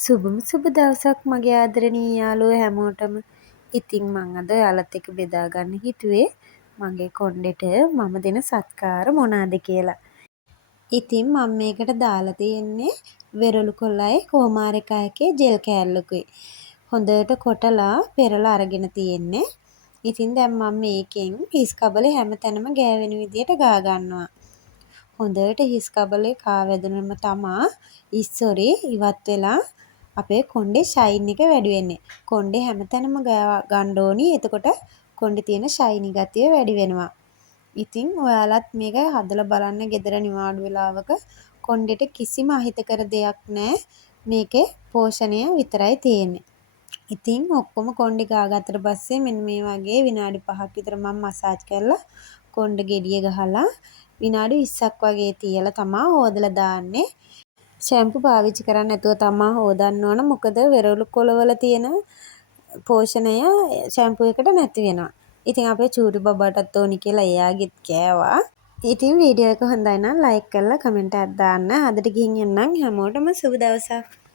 සුබම සුබ දවසක් මගේ ආදරණීය යාළුවෝ හැමෝටම. ඉතින් මං අද ඔයාලත් එක්ක බෙදා ගන්න හිතුවේ මගේ කොණ්ඩෙට මම දෙන සත්කාර මොනවාද කියලා. ඉතින් මම මේකට දාලා තියෙන්නේ වෙරළු කොළයි කොමාරිකායකේ ජෙල් කෑල්ලකුයි. හොඳට කොටලා පෙරලා අරගෙන තියෙන්නේ. ඉතින් දැන් මම මේකෙන් හිස් කබලේ හැමතැනම ගෑවෙන විදියට ගා ගන්නවා. හොඳට හිස් කබලේ කා වැදුනම තමා ඉස්සොරේ ඉවත් වෙලා අපේ කොණ්ඩේ ෂයින් එක වැඩි වෙන්නේ. කොණ්ඩේ හැමතැනම ගන්න ඕනි. එතකොට කොණ්ඩේ තියෙන ෂයිනි ගතිය වැඩි වෙනවා. ඉතින් ඔයාලත් මේක හදලා බලන්න ගෙදර නිවාඩු වෙලාවක කොණ්ඩෙට කිසිම අහිතකර දෙයක් නැහැ. මේකේ පෝෂණය විතරයි තියෙන්නේ. ඉතින් ඔක්කොම කොණ්ඩේ ගාගත්තට පස්සේ මෙන්න මේ වගේ විනාඩි 5ක් විතර මම මසාජ් කරලා කොණ්ඩ ගෙඩිය ගහලා විනාඩි 20ක් වගේ තියලා තමා හොදලා දාන්නේ. ෂැම්පු පාවිච්චි කරන්නේ නැතුව තමා හොදන්න ඕන. මොකද වෙරළු කොළවල තියෙන පෝෂණය ෂැම්පු එකට නැති වෙනවා. ඉතින් අපේ චූටි බබාටත් ඕනි කියලා එයාගෙත් කෑවා. ඉතින් වීඩියෝ එක හොඳයි නම් ලයික් කරලා කමෙන්ට් එකක් දාන්න. අදට ගිහින් එන්නම්. හැමෝටම සුබ දවසක්.